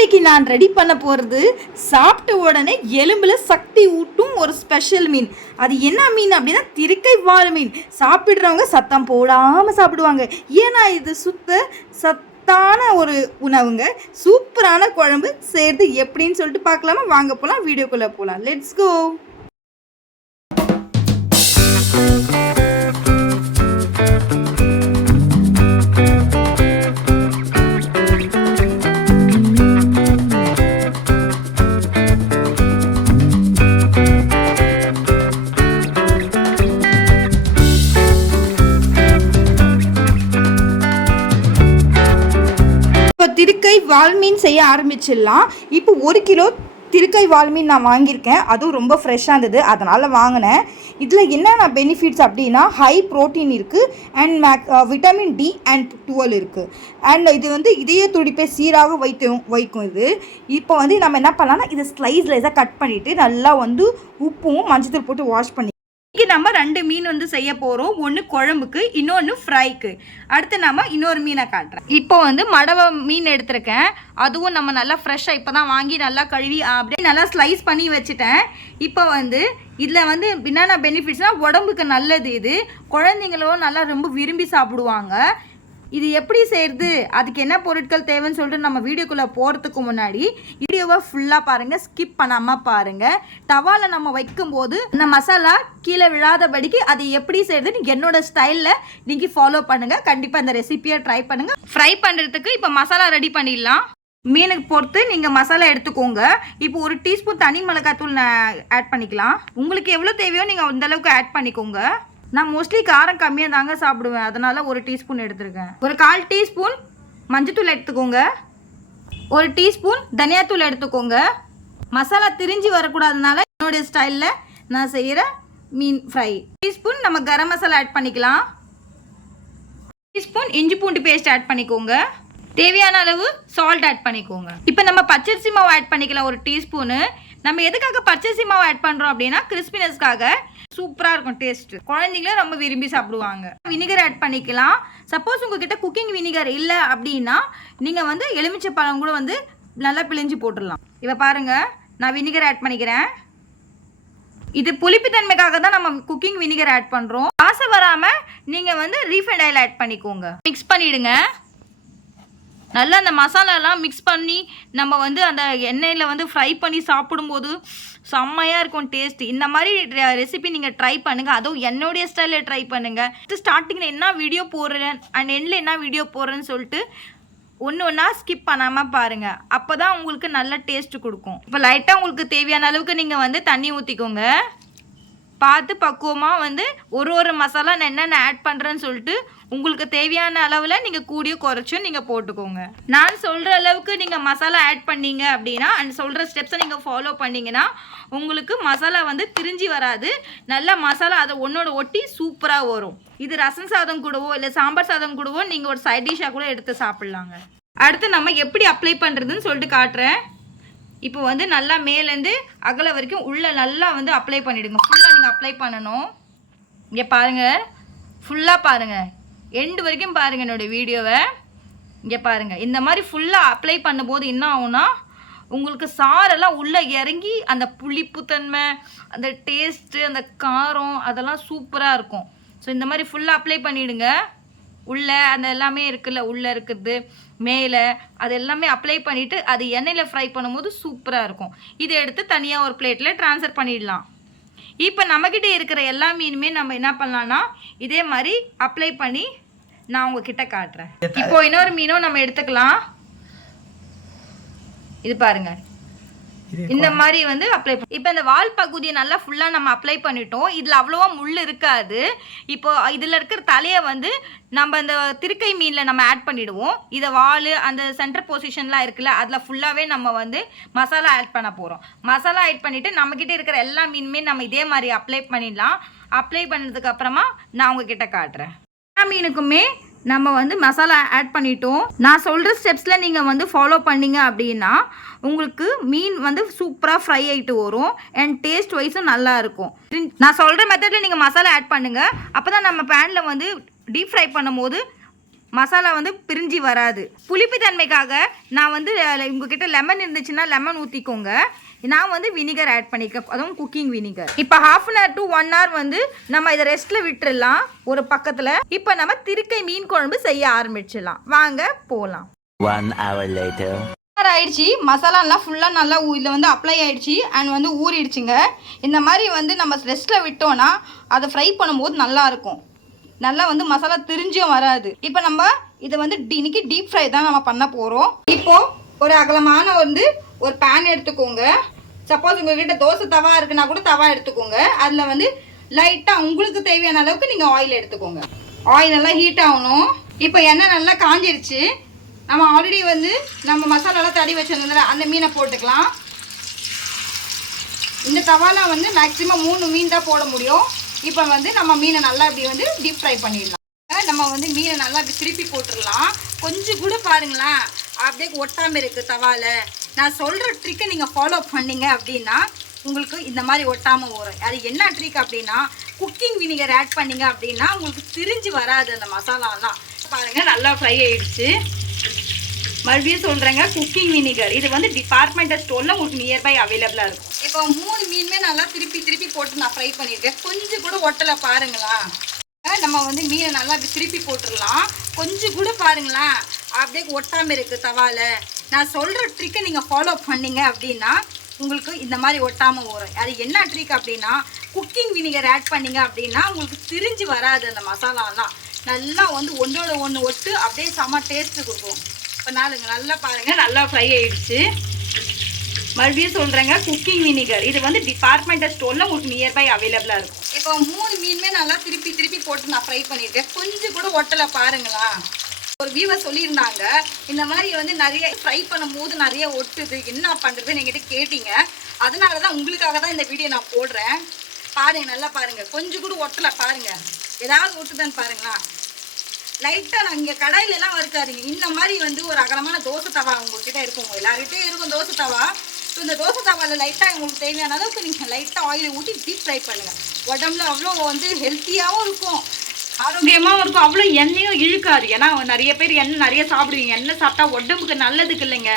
இன்றைக்கு நான் ரெடி பண்ண போகிறது சாப்பிட்ட உடனே எலும்பில் சக்தி ஊட்டும் ஒரு ஸ்பெஷல் மீன். அது என்ன மீன் அப்படின்னா திருக்கை வாழ் மீன். சாப்பிட்றவங்க சத்தம் போடாமல் சாப்பிடுவாங்க. ஏன்னா இது சுத்த சத்தான ஒரு உணவுங்க. சூப்பரான குழம்பு. சேர்த்து எப்படின்னு சொல்லிட்டு பார்க்கலாமா? வாங்க போகலாம் வீடியோக்குள்ளே போகலாம் லெட்ஸ் கோ திருக்கை வால்மீன் செய்ய ஆரம்பிச்சிடலாம். இப்போ ஒரு கிலோ திருக்கை வால்மீன் நான் வாங்கியிருக்கேன். அதுவும் ரொம்ப ஃப்ரெஷ்ஷாக இருந்தது. அதனால் வாங்கினேன். இதில் என்னென்ன பெனிஃபிட்ஸ் அப்படின்னா ஹை ப்ரோட்டீன் இருக்குது அண்ட் மேக் விட்டமின் டி அண்ட் டுவெல் இருக்குது அண்ட் இது வந்து இதய துடிப்பை சீராக வைத்தும் வைக்கும் இது. இப்போ வந்து நம்ம என்ன பண்ணலாம்னா இதை ஸ்லைஸ் ஸ்லைஸாக கட் பண்ணிவிட்டு நல்லா வந்து உப்பும் மஞ்சத்தூள் போட்டு வாஷ் பண்ணி இன்னைக்கு நம்ம ரெண்டு மீன் வந்து செய்ய போகிறோம் ஒன்று குழம்புக்கு இன்னொன்று ஃப்ரைக்கு அடுத்து நம்ம இன்னொரு மீனை காட்டுறேன். இப்போ வந்து மடவை மீன் எடுத்திருக்கேன். அதுவும் நம்ம நல்லா ஃப்ரெஷ்ஷாக இப்போ தான் வாங்கி நல்லா கழுவி அப்படியே நல்லா ஸ்லைஸ் பண்ணி வச்சுட்டேன். இப்போ வந்து இதில் வந்து என்னென்ன பெனிஃபிட்ஸ்னால் உடம்புக்கு நல்லது இது. குழந்தைங்களும் நல்லா ரொம்ப விரும்பி சாப்பிடுவாங்க. இது எப்படி செய்யறது அதுக்கு என்ன பொருட்கள் தேவைன்னு சொல்லிட்டு நம்ம வீடியோக்குள்ளே போகிறதுக்கு முன்னாடி வீடியோவை ஃபுல்லாக பாருங்கள் ஸ்கிப் பண்ணாமல் பாருங்கள் தவாவில் நம்ம வைக்கும்போது இந்த மசாலா கீழே விழாதபடிக்கு அது எப்படி செய்யறதுன்னு என்னோட ஸ்டைலில் நீங்கள் ஃபாலோ பண்ணுங்கள் கண்டிப்பாக இந்த ரெசிபியை ட்ரை பண்ணுங்கள் ஃப்ரை பண்ணுறதுக்கு இப்போ மசாலா ரெடி பண்ணிடலாம். மீனுக்கு பொறுத்து நீங்கள் மசாலா எடுத்துக்கோங்க. இப்போ ஒரு டீஸ்பூன் தனி மிளகாத்தூள் தூள் ஆட் பண்ணிக்கலாம். உங்களுக்கு எவ்வளோ தேவையோ நீங்கள் அந்த அளவுக்கு ஆட் பண்ணிக்கோங்க. நான் மோஸ்ட்லி காரம் கம்மியாக தாங்க சாப்பிடுவேன். அதனால் ஒரு டீஸ்பூன் எடுத்திருக்கேன். ஒரு கால் டீஸ்பூன் மஞ்சத்தூள் எடுத்துக்கோங்க. ஒரு டீஸ்பூன் தனியாத்தூள் எடுத்துக்கோங்க. மசாலா திரிஞ்சு வரக்கூடாதனால என்னுடைய ஸ்டைலில் நான் செய்கிற மீன் ஃப்ரை டீஸ்பூன் நம்ம கரம் மசாலா ஆட் பண்ணிக்கலாம். டீஸ்பூன் இஞ்சி பூண்டு பேஸ்ட் ஆட் பண்ணிக்கோங்க. தேவையான அளவு சால்ட் ஆட் பண்ணிக்கோங்க. இப்போ நம்ம பச்சரிசி மாவு ஆட் பண்ணிக்கலாம் ஒரு டீஸ்பூனு நம்ம எதுக்காக பச்சரிசி மாவு ஆட் பண்ணுறோம் அப்படின்னா கிறிஸ்பினஸ்க்காக சூப்பராக இருக்கும் டேஸ்ட். குழந்தைங்களும் ரொம்ப விரும்பி சாப்பிடுவாங்க. வினிகர் ஆட் பண்ணிக்கலாம். சப்போஸ் உங்ககிட்ட குக்கிங் வினிகர் இல்லை அப்படின்னா நீங்கள் வந்து எலுமிச்சை பழம் கூட வந்து நல்லா பிழிஞ்சு போட்டுடலாம். இப்போ பாருங்க நான் வினிகர் ஆட் பண்ணிக்கிறேன். இது புளிப்புத்தன்மைக்காக தான் நம்ம குக்கிங் வினிகர் ஆட் பண்ணுறோம் ஆசை வராமல் நீங்கள் வந்து ரீஃபைண்ட் ஆயில் ஆட் பண்ணிக்கோங்க. மிக்ஸ் பண்ணிவிடுங்க நல்லா அந்த மசாலாலாம் மிக்ஸ் பண்ணி நம்ம வந்து அந்த எண்ணெயில் வந்து ஃப்ரை பண்ணி சாப்பிடும்போது செம்மையாக இருக்கும் டேஸ்ட் இந்த மாதிரி ரெசிபி நீங்கள் ட்ரை பண்ணுங்கள் அதுவும் என்னுடைய ஸ்டைலில் ட்ரை பண்ணுங்கள் ஸ்டார்டிங்கில் என்ன வீடியோ போடுறேன்? அண்ட் எண்டில் என்ன வீடியோ போடுறேன்னு சொல்லிட்டு ஒன்று ஒன்றா ஸ்கிப் பண்ணாமல் பாருங்கள் அப்போ தான் உங்களுக்கு நல்ல டேஸ்ட் கொடுக்கும். இப்போ லைட்டாக உங்களுக்கு தேவையான அளவுக்கு நீங்கள் வந்து தண்ணி ஊற்றிக்கோங்க பார்த்து பக்குவமாக வந்து ஒரு ஒரு மசாலா நான் என்னென்ன ஆட் பண்ணுறேன்னு சொல்லிட்டு உங்களுக்கு தேவையான அளவில் நீங்கள் கூடிய குறைச்சும் நீங்கள் போட்டுக்கோங்க. நான் சொல்கிற அளவுக்கு நீங்கள் மசாலா ஆட் பண்ணீங்க அப்படின்னா அண்ட் சொல்கிற ஸ்டெப்ஸை நீங்கள் ஃபாலோ பண்ணீங்கன்னா உங்களுக்கு மசாலா வந்து திரிஞ்சி வராது. நல்லா மசாலா அதை ஒன்றோட ஒட்டி சூப்பராக வரும். இது ரசம் சாதம் கூடவோ இல்லை சாம்பார் சாதம் கூடவோ நீங்கள் ஒரு சைட் டிஷ்ஷாக கூட எடுத்து சாப்பிட்லாங்க. அடுத்து நம்ம எப்படி அப்ளை பண்ணுறதுன்னு சொல்லிட்டு காட்டுறேன். இப்போ வந்து நல்லா மேலேருந்து அகல வரைக்கும் உள்ளே நல்லா வந்து அப்ளை பண்ணிவிடுங்க ஃபுல்லாக நீங்கள் அப்ளை பண்ணணும். இங்கே பாருங்கள் ஃபுல்லாக பாருங்கள் எண்டு வரைக்கும் பாருங்கள் என்னோடய வீடியோவை இங்கே பாருங்கள் இந்த மாதிரி ஃபுல்லாக அப்ளை பண்ணும்போது என்ன ஆகும்னா உங்களுக்கு சாரெல்லாம் உள்ளே இறங்கி அந்த புளிப்புத்தன்மை அந்த டேஸ்ட்டு அந்த காரம் அதெல்லாம் சூப்பராக இருக்கும். ஸோ இந்த மாதிரி ஃபுல்லாக அப்ளை பண்ணிவிடுங்க உள்ளே அந்த எல்லாமே இருக்குல்ல உள்ளே இருக்குது மேலே அது எல்லாமே அப்ளை பண்ணிவிட்டு அது எண்ணெயில் ஃப்ரை பண்ணும்போது சூப்பராக இருக்கும். இதை எடுத்து தனியாக ஒரு பிளேட்டில் ட்ரான்ஸ்ஃபர் பண்ணிடலாம். இப்போ நம்மக்கிட்ட இருக்கிற எல்லா மீனுமே நம்ம என்ன பண்ணலாம்னா இதே மாதிரி அப்ளை பண்ணி நான் உங்ககிட்ட காட்டுறேன். இப்போ இன்னொரு மீனும் நம்ம எடுத்துக்கலாம். இது பாருங்க. இந்த மாதிரி வந்து அப்ளை இப்போ இந்த வால் பகுதியை நல்லா ஃபுல்லாக நம்ம அப்ளை பண்ணிட்டோம். இதில் அவ்வளோவா முள் இருக்காது. இப்போ இதில் இருக்கிற தலையை வந்து நம்ம இந்த திருக்கை மீனில் நம்ம ஆட் பண்ணிடுவோம். இதை வால் அந்த சென்டர் பொசிஷன்லாம் இருக்குல்ல அதில் ஃபுல்லாகவே நம்ம வந்து மசாலா ஆட் பண்ண போகிறோம் மசாலா ஆட் பண்ணிவிட்டு நம்மக்கிட்ட இருக்கிற எல்லா மீனுமே நம்ம இதே மாதிரி அப்ளை பண்ணிடலாம். அப்ளை பண்ணதுக்கு அப்புறமா நான் உங்ககிட்ட காட்டுறேன். எல்லா மீனுக்குமே நம்ம வந்து மசாலா ஆட் பண்ணிட்டோம். நான் சொல்கிற ஸ்டெப்ஸில் நீங்கள் வந்து ஃபாலோ பண்ணீங்க அப்படின்னா உங்களுக்கு மீன் வந்து சூப்பராக ஃப்ரை ஆகிட்டு வரும். அண்ட் டேஸ்ட் வைஸும் நல்லா இருக்கும். நான் சொல்கிற மெத்தடில் நீங்கள் மசாலா ஆட் பண்ணுங்கள் அப்போ தான் நம்ம பேனில் வந்து டீப் ஃப்ரை பண்ணும்போது மசாலா வந்து பிரிஞ்சு வராது. புளிப்பு தன்மைக்காக நான் வந்து உங்ககிட்ட லெமன் இருந்துச்சுன்னா லெமன் ஊற்றிக்கோங்க நான் வந்து வினிகர் ஆட் பண்ணியிருக்கேன் அதுவும் குக்கிங் வினிகர் இப்போ half an hour to one hour வந்து நம்ம இதை ரெஸ்ட்டில் விட்டுறலாம். ஒரு பக்கத்தில். இப்போ நம்ம திருக்கை மீன் குழம்பு செய்ய ஆரம்பிச்சிடலாம். வாங்க போகலாம். நேரம் ஆயிடுச்சு. மசாலாலாம் ஃபுல்லாக நல்லா இதில் வந்து அப்ளை ஆயிடுச்சு. அண்ட் வந்து ஊறிடுச்சுங்க. இந்த மாதிரி வந்து நம்ம ரெஸ்ட்டில் விட்டோன்னா அதை ஃப்ரை பண்ணும்போது நல்லா இருக்கும். நல்லா வந்து மசாலா திரிஞ்சும் வராது. இப்போ நம்ம இதை வந்து இன்னைக்கு டீப் ஃப்ரை தான் நம்ம பண்ண போகிறோம் இப்போது ஒரு அகலமான வந்து ஒரு பேன் எடுத்துக்கோங்க. சப்போஸ் உங்ககிட்ட தோசை தவா இருக்குன்னா கூட தவா எடுத்துக்கோங்க. அதில் வந்து லைட்டாக உங்களுக்கு தேவையான அளவுக்கு நீங்கள் ஆயில் எடுத்துக்கோங்க. ஆயில் நல்லா ஹீட் ஆகணும். இப்போ எண்ணெய் நல்லா காஞ்சிருச்சு. நம்ம ஆல்ரெடி வந்து நம்ம மசாலாலாம் தடி வச்சிருந்ததுல அந்த மீனை போட்டுக்கலாம். இந்த தவால வந்து மேக்ஸிமம் மூணு மீன் தான் போட முடியும். இப்போ வந்து நம்ம மீனை நல்லா இப்படி வந்து டீப் ஃப்ரை பண்ணிடலாம். நம்ம வந்து மீனை நல்லா இப்படி திருப்பி போட்டுடலாம். கொஞ்சம் கூட பாருங்களேன். அப்படியே ஒட்டாமல் இருக்குது தவால. நான் சொல்கிற ட்ரிக்கை நீங்கள் ஃபாலோ பண்ணீங்க அப்படின்னா உங்களுக்கு இந்த மாதிரி ஒட்டாமல் வரும். அது என்ன ட்ரிக் அப்படின்னா குக்கிங் வினிகர் ஆட் பண்ணிங்க அப்படின்னா உங்களுக்கு திரிஞ்சு வராது அந்த மசாலாலாம். பாருங்கள் நல்லா ஃப்ரை ஆயிடுச்சு. மறுபடியும் சொல்கிறேங்க குக்கிங் வினிகர் இது வந்து டிபார்ட்மெண்டல் ஸ்டோரில் உங்களுக்கு நியர்பை அவைலபிளாக இருக்கும். இப்போ மூணு மீனுமே நல்லா திருப்பி திருப்பி போட்டு நான் ஃப்ரை பண்ணியிருக்கேன். கொஞ்சம் கூட ஒட்டலை பாருங்களா நம்ம வந்து மீனை நல்லா அப்படி திருப்பி போட்டுடலாம். கொஞ்சம் கூட பாருங்களேன். அப்படியே ஒட்டாமல் இருக்குது தவால. நான் சொல்கிற ட்ரிக்கை நீங்கள் ஃபாலோ பண்ணீங்க அப்படின்னா உங்களுக்கு இந்த மாதிரி ஒட்டாமல் வரும் அது என்ன ட்ரிக் அப்படின்னா குக்கிங் வினிகர் ஆட் பண்ணீங்க அப்படின்னா உங்களுக்கு திரிஞ்சு வராது அந்த மசாலாலாம். நல்லா வந்து ஒன்றோட ஒன்று ஒட்டு அப்படியே செம்ம டேஸ்ட்டு கொடுக்கும். இப்போ நாளுங்க நல்லா பாருங்கள் நல்லா ஃப்ரை ஆயிடுச்சு. மறுபடியும் சொல்கிறேங்க குக்கிங் வினிகர் இது வந்து டிபார்ட்மெண்டல் ஸ்டோரில் உங்களுக்கு நியர்பை அவைலபிளாக இருக்கும். இப்போ மூணு மீனுமே நல்லா திருப்பி திருப்பி போட்டு நான் ஃப்ரை பண்ணியிருக்கேன். கொஞ்சம் கூட ஒட்டலை பாருங்களா ஒரு வியூவர் சொல்லியிருந்தாங்க இந்த மாதிரி வந்து நிறைய ஃப்ரை பண்ணும்போது நிறைய ஒட்டுது என்ன பண்ணுறதுன்னு என்கிட்ட கேட்டீங்க. அதனால தான் உங்களுக்காக தான் இந்த வீடியோ நான் போடுறேன். பாருங்க நல்லா பாருங்கள் கொஞ்சம் கூட ஒட்டலை பாருங்கள் ஏதாவது ஒட்டுதான்னு பாருங்களா? லைட்டாக நான் இங்கே கடையிலலாம் வறுக்காதீங்க. இந்த மாதிரி வந்து ஒரு அகலமான தோசை தவா உங்கள்கிட்ட இருக்கும். எல்லாருக்கிட்டே இருக்கும் தோசை தவா. ஸோ இந்த தோசை தவாவில் லைட்டாக உங்களுக்கு தேவையான அளவுக்கு நீங்கள் லைட்டாக ஆயிலை ஊற்றி டீப் ஃப்ரை பண்ணுங்கள் உடம்புல அவ்வளோ வந்து ஹெல்த்தியாகவும் இருக்கும். ஆரோக்கியமாகவும் இருக்கும். அவ்வளோ எண்ணெயும் இழுக்காது. ஏன்னா நிறைய பேர் எண்ணெய் நிறைய சாப்பிடுவீங்க. எண்ணெய் சாப்பிட்டா உடம்புக்கு நல்லதுக்கு இல்லைங்க.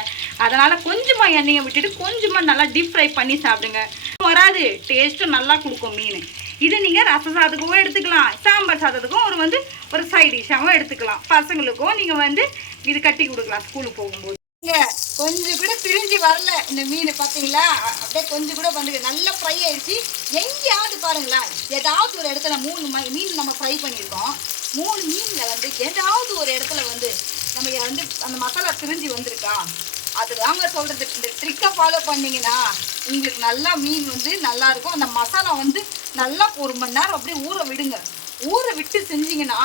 அதனால் கொஞ்சமாக எண்ணெயை விட்டுட்டு கொஞ்சமாக நல்லா டீப் ஃப்ரை பண்ணி சாப்பிடுங்க. வராது. டேஸ்ட்டும் நல்லா கொடுக்கும் மீன். இது நீங்கள் ரச சாதத்துக்கும் எடுத்துக்கலாம். சாம்பார் சாதத்துக்கும் ஒரு வந்து ஒரு சைட் டிஷ்ஷாகவும் எடுத்துக்கலாம். பசங்களுக்கும் நீங்கள் வந்து இது கட்டி கொடுக்கலாம். ஸ்கூலுக்கு போகும்போது. வரல. இந்த மீன் பார்த்தீங்களா அப்படியே கொஞ்சம் கூட வந்து நல்லா ஃப்ரை ஆயிடுச்சு. எங்கேயாவது பாருங்களேன். ஏதாவது ஒரு இடத்துல மூணு மீன் நம்ம ஃப்ரை பண்ணியிருக்கோம். மூணு மீனில் வந்து ஏதாவது ஒரு இடத்துல வந்து நம்ம வந்து அந்த மசாலா பிரிஞ்சு வந்திருக்கா? அது தாங்க சொல்கிறது இந்த ட்ரிக்கை ஃபாலோ பண்ணிங்கன்னா உங்களுக்கு நல்லா மீன் வந்து நல்லாயிருக்கும் அந்த மசாலா வந்து நல்லா ஒரு மணி நேரம் அப்படியே ஊற விடுங்க. ஊற விட்டு செஞ்சிங்கன்னா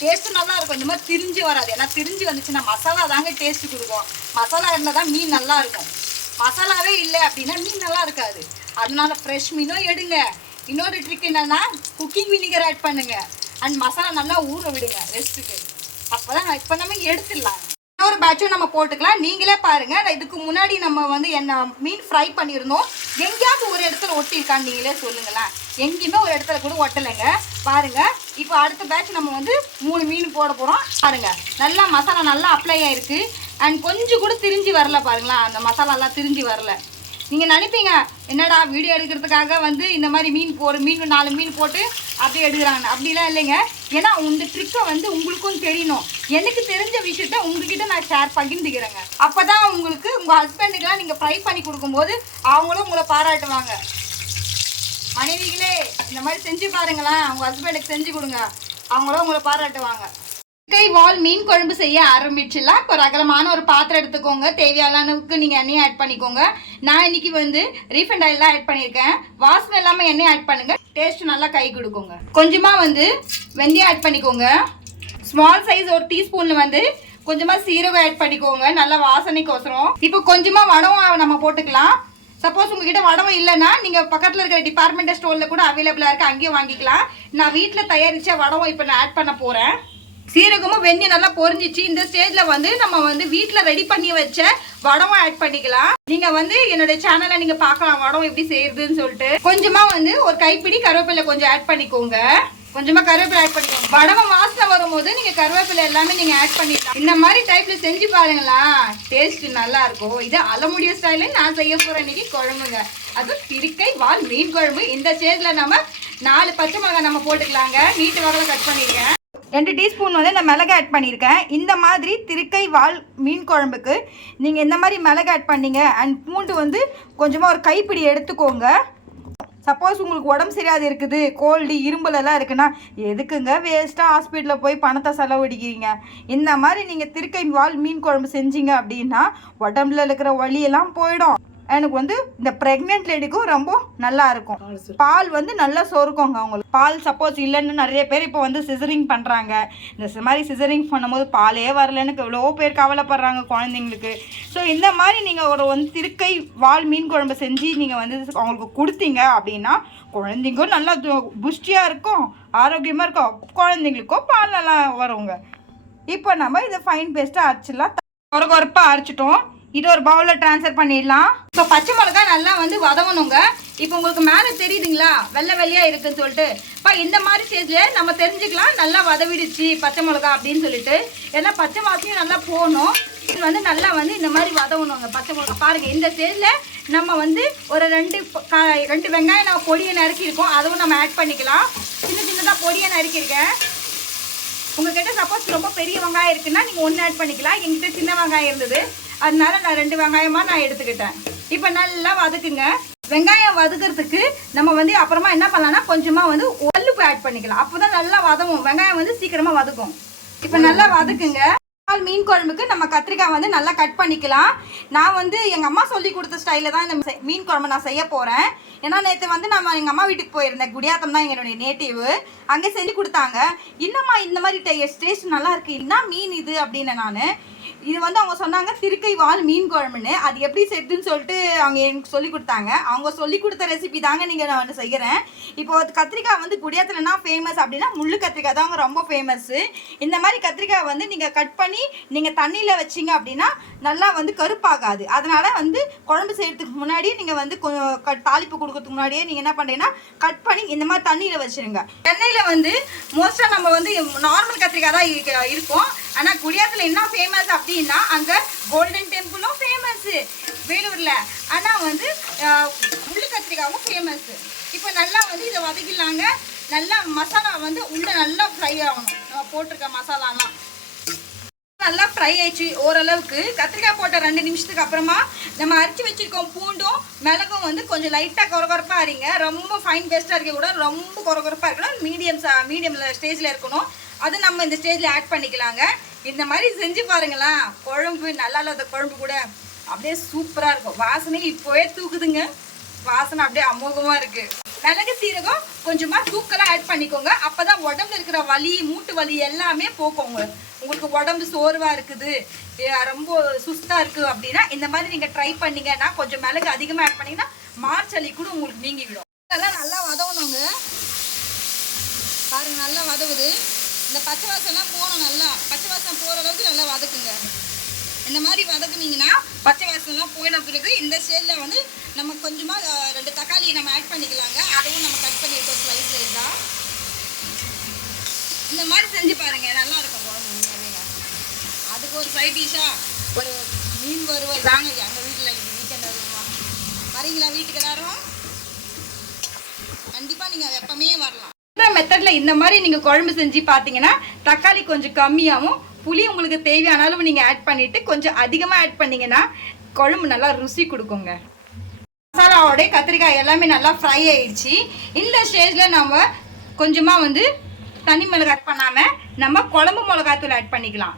டேஸ்ட்டும் நல்லா இருக்கும். இந்த மாதிரி திரிஞ்சு வராது. ஏன்னா திரிஞ்சு வந்துச்சுன்னா மசாலா தாங்க டேஸ்ட் கொடுக்கும். மசாலா இருந்தால் தான் மீன் நல்லா இருக்கும். மசாலாவே இல்லை அப்படின்னா மீன் நல்லா இருக்காது. அதனால ஃப்ரெஷ் மீனும் எடுங்க. இன்னொரு ட்ரிக் என்னென்னா குக்கிங் வினிகர் ஆட் பண்ணுங்கள் அண்ட் மசாலா நல்லா ஊற விடுங்க ரெஸ்ட்டுக்கு அப்போ தான் இப்போ நம்ம எடுத்துடலாம். இன்னொரு பேட்சும் நம்ம போட்டுக்கலாம். நீங்களே பாருங்க. நான் இதுக்கு முன்னாடி நம்ம வந்து என்ன மீன் ஃப்ரை பண்ணியிருந்தோம். எங்கேயாவது ஒரு இடத்துல ஒட்டியிருக்கான்னு நீங்களே சொல்லுங்களேன். எங்கேயுமே ஒரு இடத்துல கூட ஒட்டலைங்க. பாருங்க. இப்போ அடுத்த பேட்ச் நம்ம வந்து மூணு மீன் போட போகிறோம் பாருங்க. நல்லா மசாலா நல்லா அப்ளை ஆயிருக்கு. அண்ட் கொஞ்சம் கூட திரிஞ்சு வரல பாருங்களேன். அந்த மசாலாலாம் திரிஞ்சு வரல. நீங்கள் நினைப்பீங்க என்னடா வீடியோ எடுக்கிறதுக்காக வந்து இந்த மாதிரி மீன் ஒரு மீன் நாலு மீன் போட்டு அப்படியே எடுக்கிறாங்க அப்படிலாம் இல்லைங்க. ஏன்னா இந்த ட்ரிக்கை வந்து உங்களுக்கும் தெரியணும். எனக்கு தெரிஞ்ச விஷயத்த உங்ககிட்ட நான் ஷேர் பகிர்ந்துக்கிறேங்க. அப்போ தான் உங்களுக்கு உங்கள் ஹஸ்பண்டுக்கெலாம் நீங்கள் ஃப்ரை பண்ணி கொடுக்கும்போது அவங்களும் உங்களை பாராட்டுவாங்க. மனைவிகளே இந்த மாதிரி செஞ்சு பாருங்களேன். உங்கள் ஹஸ்பண்டுக்கு செஞ்சு கொடுங்க. அவங்களும் உங்களை பாராட்டுவாங்க. கை வால் மீன் குழம்பு செய்ய ஆரம்பிச்சிடலாம். இப்போ ஒரு அகலமான ஒரு பாத்திரம் எடுத்துக்கோங்க. தேவையான அளவுக்கு நீங்கள் எண்ணெயை ஆட் பண்ணிக்கோங்க. நான் இன்னைக்கு வந்து ரீஃபண்ட் ஆயிலாம் ஆட் பண்ணியிருக்கேன். வாசனை இல்லாமல் எண்ணெய் ஆட் பண்ணுங்க. டேஸ்ட் நல்லா கை கொடுக்குங்க. கொஞ்சமாக வந்து வெந்தயம் ஆட் பண்ணிக்கோங்க. ஸ்மால் சைஸ் ஒரு டீஸ்பூனில் வந்து கொஞ்சமாக சீரகம் ஆட் பண்ணிக்கோங்க. நல்லா வாசனைக்கோசரம். இப்போ கொஞ்சமாக வடகம் நம்ம போட்டுக்கலாம். சப்போஸ் உங்ககிட்ட வடகம் இல்லைன்னா நீங்கள் பக்கத்தில் இருக்கிற டிபார்ட்மெண்டல் ஸ்டோரில் கூட அவைலபிளாக இருக்குது அங்கேயும் வாங்கிக்கலாம். நான் வீட்டில் தயாரித்த வடகம் இப்போ நான் ஆட் பண்ண போகிறேன் சீரகமும் வெந்தயம் நல்லா பொரிஞ்சிச்சு. இந்த ஸ்டேஜில் வந்து நம்ம வந்து வீட்டில் ரெடி பண்ணி வச்ச வடமும் ஆட் பண்ணிக்கலாம். நீங்கள் வந்து என்னோட சேனலை நீங்கள் பார்க்கலாம். வடம் எப்படி செய்யறதுன்னு சொல்லிட்டு. கொஞ்சமாக வந்து ஒரு கைப்பிடி கருவேப்பிலை கொஞ்சம் ஆட் பண்ணிக்கோங்க. கொஞ்சமாக கருவேப்பிலை ஆட் பண்ணிக்கோங்க. வடவை வாசனை வரும்போது நீங்கள் கருவேப்பிலை எல்லாமே நீங்கள் ஆட் பண்ணிடலாம் இந்த மாதிரி டைப்பில் செஞ்சு பாருங்களா டேஸ்ட் நல்லா இருக்கும். இது அலமுடிய ஸ்டைலில் நான் செய்ய போகிறேன் இன்னைக்கு குழம்புங்க. அதுவும் திருக்கை வால் மீன் குழம்பு. இந்த ஸ்டேஜில் நம்ம நாலு பச்சை மிளகாய் நம்ம போட்டுக்கலாங்க. நீட்டு வகையில் கட் பண்ணிடுங்க. ரெண்டு டீஸ்பூன் வந்து நான் மிளகு ஆட் பண்ணியிருக்கேன். இந்த மாதிரி திருக்கை வால் மீன் குழம்புக்கு நீங்கள் இந்த மாதிரி மிளகு ஆட் பண்ணீங்க. அண்ட் பூண்டு வந்து கொஞ்சமாக ஒரு கைப்பிடி எடுத்துக்கோங்க. சப்போஸ் உங்களுக்கு உடம்பு சரியாது இருக்குது கோல்டு இரும்புலலாம் இருக்குன்னா எதுக்குங்க வேஸ்ட்டாக ஹாஸ்பிட்டலில் போய் பணத்தை செலவழிக்கிறீங்க? இந்த மாதிரி நீங்கள் திருக்கை வால் மீன் குழம்பு செஞ்சீங்க அப்படின்னா உடம்புல இருக்கிற வலியெல்லாம் போயிடும். எனக்கு வந்து இந்த ப்ரெக்னென்ட் லேடிக்கும் ரொம்ப நல்லா இருக்கும். பால் வந்து நல்லா சொருக்கோங்க அவங்களுக்கு. பால் சப்போஸ் இல்லைன்னு நிறைய பேர் இப்போ வந்து சிசரிங் பண்ணுறாங்க இந்த மாதிரி சிசரிங் பண்ணும்போது பாலே வரலன்னு எவ்வளோ பேர் கவலைப்படுறாங்க குழந்தைங்களுக்கு. ஸோ இந்த மாதிரி நீங்கள் ஒரு வந்து திருக்கை வால் மீன் குழம்பு செஞ்சு நீங்கள் வந்து அவங்களுக்கு கொடுத்தீங்க அப்படின்னா குழந்தைங்களும் நல்லா புஷ்டியாக இருக்கும் ஆரோக்கியமாக இருக்கும். குழந்தைங்களுக்கும் பால் நல்லா வருங்க. இப்போ நம்ம இதை ஃபைன் பேஸ்ட்டாக அரைச்சிடலாம். குறை குறைப்பாக அரைச்சிட்டோம். இது ஒரு பவுலில் ட்ரான்ஸ்ஃபர் பண்ணிடலாம். இப்போ பச்சை மிளகா நல்லா வந்து வதவணுங்க இப்போ உங்களுக்கு மேலே தெரியுதுங்களா? வெள்ளை வெள்ளையாக இருக்குன்னு சொல்லிட்டு. இப்போ இந்த மாதிரி ஸ்டேஜில் நம்ம தெரிஞ்சுக்கலாம். நல்லா வதவிடுச்சு பச்சை மிளகா அப்படின்னு சொல்லிட்டு. ஏன்னா பச்சை வாசனையும் நல்லா போகணும். இது வந்து நல்லா வந்து இந்த மாதிரி வதவணுங்க பச்சை மிளகா. பாருங்கள் இந்த ஸ்டேஜில் நம்ம வந்து ஒரு ரெண்டு கா- ரெண்டு வெங்காயம் நம்ம பொடியை நறுக்கியிருக்கோம். அதுவும் நம்ம ஆட் பண்ணிக்கலாம். சின்ன சின்னதாக பொடியை நறுக்கியிருக்கேன். உங்ககிட்ட சப்போஸ் ரொம்ப பெரிய வெங்காயம் இருக்குன்னா நீங்கள் ஒன்று ஆட் பண்ணிக்கலாம். எங்கிட்ட சின்ன வெங்காயம் இருந்தது. அதனால நான் ரெண்டு வெங்காயமாக நான் எடுத்துக்கிட்டேன். இப்போ நல்லா வதக்குங்க. வெங்காயம் வதக்கிறதுக்கு நம்ம வந்து அப்புறமா என்ன பண்ணலாம்னா கொஞ்சமாக வந்து ஒல்லுப்பு ஆட் பண்ணிக்கலாம். அப்போ தான் நல்லா வதங்கும். வெங்காயம் வந்து சீக்கிரமாக வதக்கும். இப்போ நல்லா வதக்குங்க. பால் மீன் குழம்புக்கு நம்ம கத்திரிக்காய் வந்து நல்லா கட் பண்ணிக்கலாம். நான் வந்து எங்கள் அம்மா சொல்லி கொடுத்த ஸ்டைலில் தான் இந்த மீன் குழம்பு நான் செய்ய போகிறேன் ஏன்னா நேற்று வந்து நம்ம எங்கள் அம்மா வீட்டுக்கு போயிருந்தேன். குடியாத்தம் தான் எங்களுடைய நேட்டிவ் அங்கே செஞ்சு கொடுத்தாங்க. இன்னம்மா இந்த மாதிரி டேஸ்ட் நல்லா இருக்கு. என்ன மீன் இது? அப்படின்னு நான் இது வந்து அவங்க சொன்னாங்க திருக்கை வால் மீன் குழம்புன்னு. அது எப்படி செட்டுன்னு சொல்லிட்டு அவங்க எனக்கு சொல்லி கொடுத்தாங்க. அவங்க சொல்லி கொடுத்த ரெசிபி தாங்க நீங்கள் நான் வந்து செய்கிறேன் இப்போ கத்திரிக்காய் வந்து குடியாத்துலனா ஃபேமஸ் அப்படின்னா முள்ளு கத்திரிக்காய் தாங்க ரொம்ப ஃபேமஸ்ஸு இந்த மாதிரி கத்திரிக்காய் வந்து நீங்கள் கட் பண்ணி நீங்கள் தண்ணியில் வச்சீங்க அப்படின்னா நல்லா வந்து கருப்பாகாது. அதனால வந்து குழம்பு செய்யறதுக்கு முன்னாடியே நீங்கள் வந்து கொஞ்சம் தாளிப்பு கொடுக்கறதுக்கு முன்னாடியே நீங்கள் என்ன பண்ணுறீங்கன்னா கட் பண்ணி இந்த மாதிரி தண்ணியில் வச்சிருங்க. சென்னையில் வந்து மோஸ்ட்டாக நம்ம வந்து நார்மல் கத்திரிக்காய் தான் இருக்கும். ஆனால் குடியாத்தில் என்ன ஃபேமஸ் அப்படின்னா அங்கே கோல்டன் டெம்பிளும் ஃபேமஸ்ஸு வேலூரில். ஆனால் வந்து அஹ், முள்ளு கத்திரிக்காவும் ஃபேமஸ்ஸு இப்போ நல்லா வந்து இதை வதக்கிடலாங்க. நல்லா மசாலா வந்து உள்ள நல்லா ஃப்ரை ஆகணும். நம்ம போட்டிருக்க மசாலாலாம். நல்லா ஃப்ரை ஆயிடுச்சு ஓரளவுக்கு. கத்திரிக்காய் போட்ட ரெண்டு நிமிஷத்துக்கு அப்புறமா நம்ம அரைச்சி வச்சுருக்கோம் பூண்டும் மிளகும் வந்து கொஞ்சம் லைட்டாக குறகுறப்பாக அரிங்க. ரொம்ப ஃபைன் பேஸ்ட்டாக இருக்க கூட ரொம்ப குறகுறப்பாக இருக்கணும் மீடியம் மீடியமில் ஸ்டேஜில் இருக்கணும். அது நம்ம இந்த ஸ்டேஜில் ஆட் பண்ணிக்கலாங்க. இந்த மாதிரி செஞ்சு பாருங்களேன். குழம்பு நல்லா இல்லாத குழம்பு கூட அப்படியே சூப்பராக இருக்கும். வாசனை இப்போவே தூக்குதுங்க. வாசனை அப்படியே அமோகமாக இருக்குது மிளகு சீரகம் கொஞ்சமா தூக்கெல்லாம் ஆட் பண்ணிக்கோங்க. அப்பதான் உடம்புல இருக்கிற வலி மூட்டு வலி எல்லாமே போக்குங்க உங்களுக்கு உடம்பு சோர்வா இருக்குது. ரொம்ப சுஸ்தா இருக்கு அப்படின்னா இந்த மாதிரி நீங்க ட்ரை பண்ணீங்கன்னா கொஞ்சம் மிளகு அதிகமா ஆட் பண்ணீங்கன்னா மார்ச்சளி கூட உங்களுக்கு நீங்கிவிடும். இதெல்லாம் நல்லா வதவணுங்க. பாருங்க நல்லா வதவுது. இந்த பச்சை வாசம்லாம் போகணும் நல்லா. பச்சை வாசம் போகிற அளவுக்கு நல்லா வதக்குங்க. இந்த மாதிரி வதக்குனீங்கன்னா பச்சை வாசம்லாம் போயின பிறகு இந்த ஷேடில் வந்து நம்ம கொஞ்சம் ரெண்டு தக்காளியை நம்ம ஆட் பண்ணிக்கலாங்க அதையும் நம்ம கட் பண்ணியிருக்கோம் ஸ்லைஸ் ஸ்லைஸாக இந்த மாதிரி செஞ்சு பாருங்க நல்லா இருக்கும் குழம்பு உண்மையாவேங்க அதுக்கு ஒரு சைட் டிஷ்ஷாக ஒரு மீன் வறுவல். தாங்க எங்கள் வீட்டில் இன்னைக்கு வீக்கெண்ட் அதுவா வரீங்களா வீட்டுக்கு எல்லாரும்? கண்டிப்பாக நீங்கள் எப்பவுமே வரலாம். மெத்தட்ல இந்த மாதிரி நீங்க குழம்பு செஞ்சு பாத்தீங்கன்னா தக்காளி கொஞ்சம் கம்மியாகவும் புளி உங்களுக்கு தேவையான அளவு நீங்க ஆட் பண்ணிட்டு கொஞ்சம் அதிகமா ஆட் பண்ணீங்கன்னா குழம்பு நல்லா ருசி கொடுக்குங்க. மசாலாவோட கத்திரிக்காய் எல்லாமே நல்லா ஃப்ரை ஆயிடுச்சு. இந்த ஸ்டேஜ்ல நம்ம கொஞ்சமா வந்து தனி மிளகா ஆட் பண்ணாம நம்ம குழம்பு மிளகாத்தூள் ஆட் பண்ணிக்கலாம்.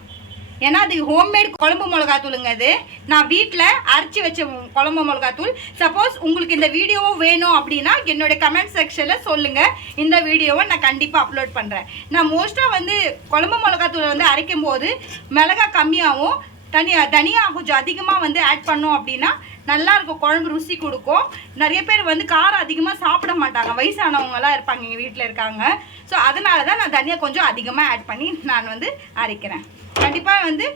ஏன்னா அது ஹோம்மேட் குழம்பு மிளகாத்தூளுங்க அது. நான் வீட்டில் அரைச்சி வச்ச குழம்பு மிளகாத்தூள் சப்போஸ் உங்களுக்கு இந்த வீடியோவும் வேணும் அப்படின்னா என்னோட கமெண்ட் செக்ஷனில் சொல்லுங்கள் இந்த வீடியோவை நான் கண்டிப்பாக அப்லோட் பண்ணுறேன் நான் மோஸ்ட்டாக வந்து குழம்பு மிளகாத்தூளை வந்து அரைக்கும் போது மிளகா கம்மியாகவும் தனியா தனியாக கொஞ்சம் அதிகமாக வந்து ஆட் பண்ணோம் அப்படின்னா நல்லா இருக்கும். குழம்பு ருசி கொடுக்கும். நிறைய பேர் வந்து காரம் அதிகமாக சாப்பிட மாட்டாங்க. வயசானவங்கலாம் இருப்பாங்க எங்கள் வீட்டில் இருக்காங்க. ஸோ அதனால தான் நான் தனியாக கொஞ்சம் அதிகமாக ஆட் பண்ணி நான் வந்து அரைக்கிறேன். கண்டிப்பாக வந்து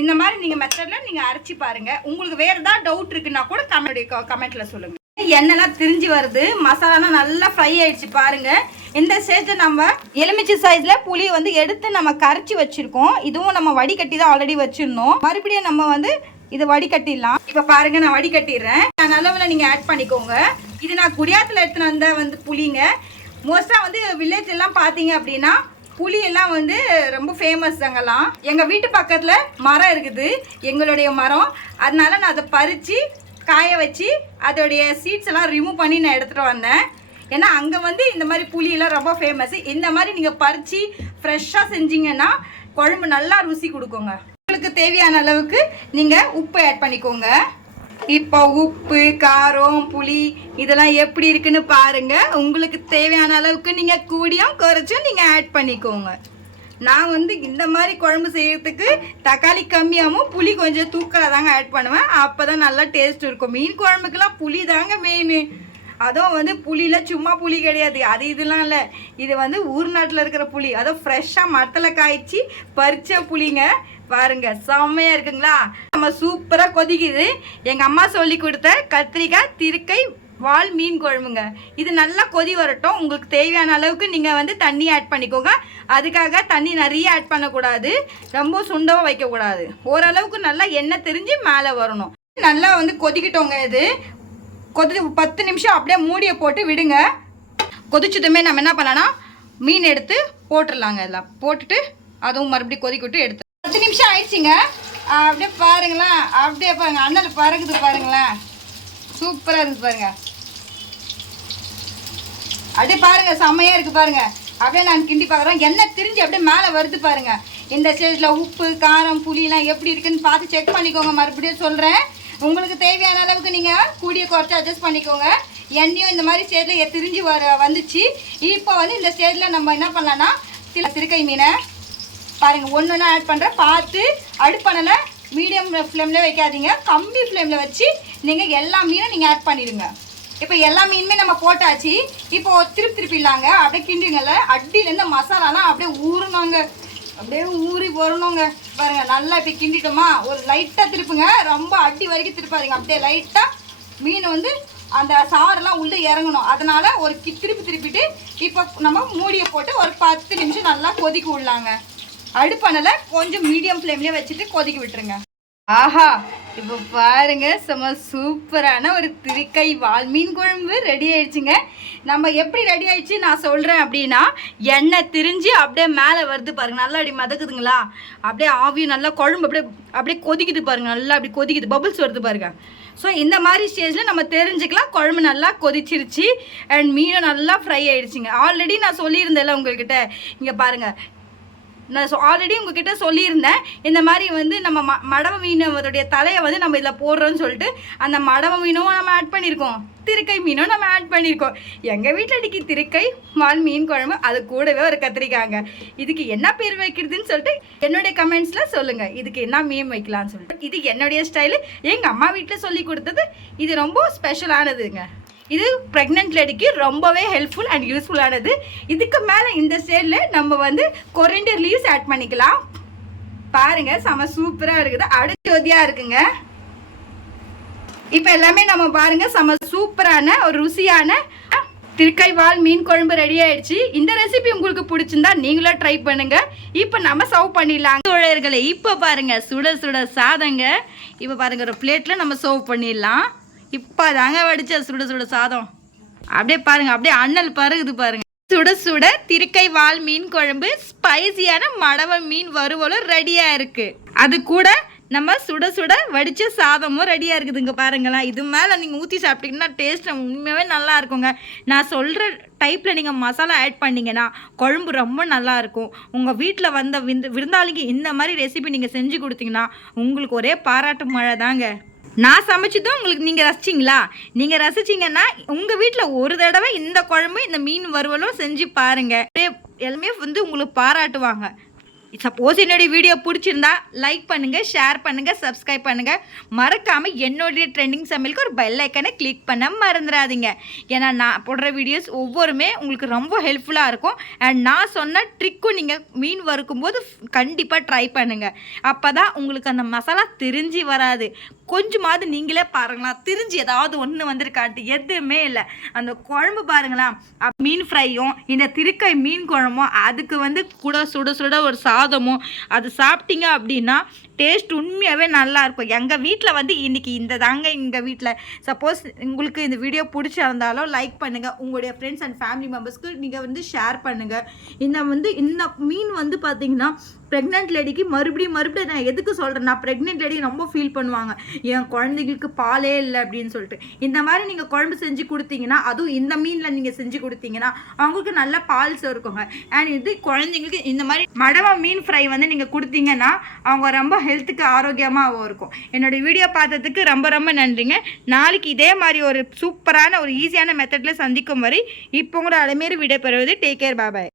இந்த மாதிரி நீங்கள் மெத்தடில் நீங்கள் அரைச்சி பாருங்கள் உங்களுக்கு வேறு ஏதாவது டவுட் இருக்குன்னா கூட கமெண்ட் கமெண்ட்டில் சொல்லுங்கள் எண்ணெய்லாம் திரிஞ்சு வருது. மசாலாலாம் நல்லா ஃப்ரை ஆயிடுச்சு பாருங்கள் இந்த ஸ்டேஜில் நம்ம எலுமிச்சை சைஸில் புளி வந்து எடுத்து நம்ம கரைச்சி வச்சுருக்கோம். இதுவும் நம்ம வடிகட்டி தான் ஆல்ரெடி வச்சுருந்தோம். மறுபடியும் நம்ம வந்து இதை வடிகட்டிடலாம். இப்போ பாருங்க நான் வடிகட்டிடுறேன். நான் அளவில் நீங்கள் ஆட் பண்ணிக்கோங்க. இது நான் குடியாத்தில் எடுத்துன்னு வந்த வந்து புளிங்க. மோஸ்ட்டாக வந்து வில்லேஜ் எல்லாம் பார்த்தீங்க அப்படின்னா புளி எல்லாம் வந்து ரொம்ப ஃபேமஸ் அங்கெல்லாம். எங்கள் வீட்டு பக்கத்தில் மரம் இருக்குது. எங்களுடைய மரம். அதனால நான் அதை பறித்து காய வச்சு அதோடைய சீட்ஸ் எல்லாம் ரிமூவ் பண்ணி நான் எடுத்துகிட்டு வந்தேன். ஏன்னா அங்கே வந்து இந்த மாதிரி புளியெல்லாம் ரொம்ப ஃபேமஸ் இந்த மாதிரி நீங்கள் பறித்து ஃப்ரெஷ்ஷாக செஞ்சீங்கன்னா குழம்பு நல்லா ருசி கொடுக்குங்க. உங்களுக்கு தேவையான அளவுக்கு நீங்கள் உப்பு ஆட் பண்ணிக்கோங்க. இப்போ உப்பு காரம் புளி இதெல்லாம் எப்படி இருக்குன்னு பாருங்க. உங்களுக்கு தேவையான அளவுக்கு நீங்கள் கூடியும் குறைச்சும் நீங்கள் ஆட் பண்ணிக்கோங்க. நான் வந்து இந்த மாதிரி குழம்பு செய்யறதுக்கு தக்காளி கம்மியாகவும் புளி கொஞ்சம் தூக்கலாக தாங்க ஆட் பண்ணுவேன். அப்போ தான் நல்லா டேஸ்ட் இருக்கும். மீன் குழம்புக்கெல்லாம் புளி தாங்க மெயின் அதுவும் வந்து புளியில் சும்மா புளி கிடையாது. அது இதெல்லாம் இல்லை. இது வந்து ஊர் நாட்டில் இருக்கிற புளி. அதுவும் ஃப்ரெஷ்ஷாக மரத்தில் காய்ச்சி பறிச்ச புளிங்க. பாருங்க செம்மையா இருக்குங்களா? நம்ம சூப்பராக கொதிக்குது. எங்கள் அம்மா சொல்லி கொடுத்த கத்திரிக்காய் திருக்கை வால் மீன் குழம்புங்க. இது நல்லா கொதி வரட்டும். உங்களுக்கு தேவையான அளவுக்கு நீங்கள் வந்து தண்ணி ஆட் பண்ணிக்கோங்க. அதுக்காக தண்ணி நிறைய ஆட் பண்ணக்கூடாது. ரொம்ப சுண்டவும் வைக்கக்கூடாது. ஓரளவுக்கு நல்லா எண்ணெய் தெரிஞ்சு மேலே வரணும். நல்லா வந்து கொதிக்கிட்டோங்க இது. கொதி பத்து நிமிஷம் அப்படியே மூடியை போட்டு விடுங்க. கொதிச்சதுமே நம்ம என்ன பண்ணலாம் மீன் எடுத்து போட்டுடலாங்க எல்லாம். போட்டுட்டு அதுவும் மறுபடியும் கொதிக்க விட்டு எடுத்து பத்து நிமிஷம் ஆயிடுச்சுங்க. அப்படியே பாருங்களேன். அப்படியே பாருங்க. அண்ணல் பறகுது பாருங்களேன். சூப்பராக இருக்குது பாருங்க. அப்படியே பாருங்க. செம்மையாக இருக்குது பாருங்க. அப்படியே நான் கிண்டி பார்க்குறேன். எண்ணெய் திரிஞ்சு அப்படியே மேலே வருது பாருங்க. இந்த ஸ்டேஜில் உப்பு காரம் புளிலாம் எப்படி இருக்குன்னு பார்த்து செக் பண்ணிக்கோங்க. மறுபடியும் சொல்கிறேன் உங்களுக்கு தேவையான அளவுக்கு நீங்கள் கூடிய குறைச்சி அட்ஜஸ்ட் பண்ணிக்கோங்க. எண்ணெயும் இந்த மாதிரி ஸ்டேஜில் திரிஞ்சு வர வந்துச்சு. இப்போ வந்து இந்த ஸ்டேஜில் நம்ம என்ன பண்ணலான்னா சில திருக்கை மீனை பாருங்கள் ஒன்று ஒன்றா ஆட் பண்ணுறேன் பார்த்து அடுப்பணில் மீடியம் ஃப்ளேமில் வைக்காதீங்க. கம்மி ஃப்ளேமில் வச்சு நீங்கள் எல்லா மீனும் நீங்கள் ஆட் பண்ணிடுங்க. இப்போ எல்லா மீனுமே நம்ம போட்டாச்சு. இப்போ திருப்பி திருப்பிடலாங்க. அப்படியே கிண்டுங்கல்ல அடியிலேருந்து மசாலாலாம் அப்படியே ஊறுனாங்க. அப்படியே ஊறி வரணுங்க பாருங்க நல்லா இப்படி கிண்டிட்டோமா ஒரு லைட்டாக திருப்புங்க. ரொம்ப அடி வரைக்கும் திருப்பாதீங்க. அப்படியே லைட்டாக மீன் வந்து அந்த சாரெல்லாம் உள்ளே இறங்கணும். அதனால ஒரு கி திருப்பி திருப்பிட்டு இப்போ நம்ம மூடியை போட்டு ஒரு பத்து நிமிஷம் நல்லா கொதிக்க விடலாங்க. அடுப்பானல கொஞ்சம் மீடியம் ஃப்ளேம்லேயே வச்சுட்டு கொதிக்க விட்டுருங்க. ஆஹா! இப்போ பாருங்க செம சூப்பரான ஒரு திருக்கை வால் மீன் குழம்பு ரெடி ஆயிடுச்சுங்க. நம்ம எப்படி ரெடி ஆயிடுச்சு நான் சொல்கிறேன் அப்படின்னா எண்ணெய் திரிஞ்சு அப்படியே மேலே வருது பாருங்க நல்லா அப்படி மதக்குதுங்களா? அப்படியே ஆவியும் நல்லா குழம்பு அப்படியே அப்படியே கொதிக்குது பாருங்க நல்லா அப்படி கொதிக்குது பபுள்ஸ் வருது பாருங்க. ஸோ இந்த மாதிரி ஸ்டேஜில் நம்ம தெரிஞ்சுக்கலாம் குழம்பு நல்லா கொதிச்சிருச்சு அண்ட் மீனும் நல்லா ஃப்ரை ஆயிடுச்சுங்க. ஆல்ரெடி நான் சொல்லியிருந்தேன்ல உங்கள்கிட்ட. இங்கே பாருங்கள் நான் ஆல்ரெடி உங்ககிட்ட சொல்லியிருந்தேன். இந்த மாதிரி வந்து நம்ம ம மடவ மீனவருடைய தலையை வந்து நம்ம இதில் போடுறோன்னு சொல்லிட்டு அந்த மடவ மீனும் நம்ம ஆட் பண்ணியிருக்கோம். திருக்கை மீனும் நம்ம ஆட் பண்ணியிருக்கோம். எங்கள் வீட்டில் இன்னைக்கு திருக்கை வால் மீன் குழம்பு அது கூடவே ஒரு கத்திரிக்காங்க. இதுக்கு என்ன பேர் வைக்கிறதுன்னு சொல்லிட்டு என்னுடைய கமெண்ட்ஸில் சொல்லுங்கள் இதுக்கு என்ன மீன் வைக்கலாம்னு சொல்லிட்டு. இது என்னுடைய ஸ்டைலு எங்கள் அம்மா வீட்டில் சொல்லி கொடுத்தது. இது ரொம்ப ஸ்பெஷலானதுங்க இது ப்ரெக்னென்ட் லேடிக்கு ரொம்பவே ஹெல்ப்ஃபுல் அண்ட் யூஸ்ஃபுல்லானது இதுக்கு மேலே இந்த ஸ்டேஜில் நம்ம வந்து கொரியண்டர் லீவ்ஸ் ஆட் பண்ணிக்கலாம். பாருங்க செம சூப்பராக இருக்குது. அடுச்சோதியாக இருக்குங்க. இப்போ எல்லாமே நம்ம பாருங்க செம சூப்பரான ஒரு ருசியான திருக்கைவால் மீன் குழம்பு ரெடி ஆயிடுச்சு. இந்த ரெசிபி உங்களுக்கு பிடிச்சிருந்தா நீங்களும் ட்ரை பண்ணுங்க. இப்போ நம்ம சர்வ் பண்ணிடலாம். தோழர்களே இப்போ பாருங்க சுட சுட சாதங்க. இப்போ பாருங்க ஒரு பிளேட்ல நம்ம சர்வ் பண்ணிடலாம். இப்போ தாங்க வடிச்ச சுட சுட சாதம். அப்படியே பாருங்க அப்படியே அண்ணல் பருகுது பாருங்க. சுட சுட திருக்கை வால் மீன் குழம்பு ஸ்பைசியான மடவ மீன் வறுவலும் ரெடியா இருக்கு. அது கூட நம்ம சுட சுட வடிச்ச சாதமும் ரெடியாக இருக்குதுங்க பாருங்களேன். இது மேலே நீங்கள் ஊற்றி சாப்பிட்டீங்கன்னா டேஸ்ட் உண்மையாகவே நல்லா இருக்குங்க. நான் சொல்கிற டைப்பில் நீங்கள் மசாலா ஆட் பண்ணீங்கன்னா குழம்பு ரொம்ப நல்லா இருக்கும். உங்கள் வீட்டில் வந்த விருந்து விருந்தாளிக்கு இந்த மாதிரி ரெசிபி நீங்கள் செஞ்சு கொடுத்தீங்கன்னா உங்களுக்கு ஒரே பாராட்டு மழை தாங்க நான் சமைச்சதும் உங்களுக்கு நீங்கள் ரசிச்சிங்களா? நீங்கள் ரசிச்சிங்கன்னா உங்கள் வீட்டில் ஒரு தடவை இந்த குழம்பு இந்த மீன் வறுவலும் செஞ்சு பாருங்கள் எல்லாமே வந்து உங்களுக்கு பாராட்டுவாங்க. சப்போஸ் என்னுடைய வீடியோ பிடிச்சிருந்தா லைக் பண்ணுங்கள் ஷேர் பண்ணுங்கள் சப்ஸ்கிரைப் பண்ணுங்கள் மறக்காமல் என்னுடைய ட்ரெண்டிங் சமையலுக்கு ஒரு பெல் ஐக்கனை கிளிக் பண்ண மறந்துடாதீங்க. ஏன்னா நான் போடுற வீடியோஸ் ஒவ்வொருமே உங்களுக்கு ரொம்ப ஹெல்ப்ஃபுல்லாக இருக்கும். அண்ட் நான் சொன்ன ட்ரிக்கும் நீங்கள் மீன் வறுக்கும்போது கண்டிப்பாக ட்ரை பண்ணுங்கள் அப்போ தான் உங்களுக்கு அந்த மசாலா தெரிஞ்சு வராது. கொஞ்சமாவது நீங்களே பாருங்களா திரிஞ்சு ஏதாவது ஒன்று வந்திருக்காட்டு எதுவுமே இல்லை. அந்த குழம்பு பாருங்களா மீன் ஃப்ரையும் இந்த திருக்கை மீன் குழம்பும் அதுக்கு வந்து கூட சுட சுட ஒரு சாதமும் அது சாப்பிட்டீங்க அப்படின்னா டேஸ்ட் உண்மையாகவே நல்லா இருக்கும். எங்கள் வீட்டில் வந்து இன்றைக்கி இந்த தாங்க எங்கள் வீட்டில் சப்போஸ் உங்களுக்கு இந்த வீடியோ பிடிச்சிருந்தாலும் லைக் பண்ணுங்கள் உங்களுடைய ஃப்ரெண்ட்ஸ் அண்ட் ஃபேமிலி மெம்பர்ஸ்க்கு நீங்கள் வந்து ஷேர் பண்ணுங்கள் இந்த வந்து இந்த மீன் வந்து பார்த்தீங்கன்னா ப்ரெக்னென்ட் லேடிக்கு மறுபடியும் மறுபடியும் நான் எதுக்கு சொல்கிறேன் நான் ப்ரெக்னென்ட் லேடி ரொம்ப ஃபீல் பண்ணுவாங்க. என் குழந்தைகளுக்கு பாலே இல்லை அப்படின்னு சொல்லிட்டு. இந்த மாதிரி நீங்கள் குழம்பு செஞ்சு கொடுத்தீங்கன்னா அதுவும் இந்த மீனில் நீங்கள் செஞ்சு கொடுத்தீங்கன்னா அவங்களுக்கு நல்ல பால் இருக்குங்க அண்ட் இது குழந்தைங்களுக்கு இந்த மாதிரி மடவா மீன் ஃப்ரை வந்து நீங்கள் கொடுத்தீங்கன்னா அவங்க ரொம்ப ஹெல்த்துக்கு ஆரோக்கியமாகவும் இருக்கும். என்னோட வீடியோ பார்த்ததுக்கு ரொம்ப ரொம்ப நன்றிங்க. நாளைக்கு இதே மாதிரி ஒரு சூப்பரான ஒரு ஈஸியான மெத்தடில் சந்திக்கும் வரை இப்போ கூட அடைமேறி விடைபெறுவது. Take care பாபாய்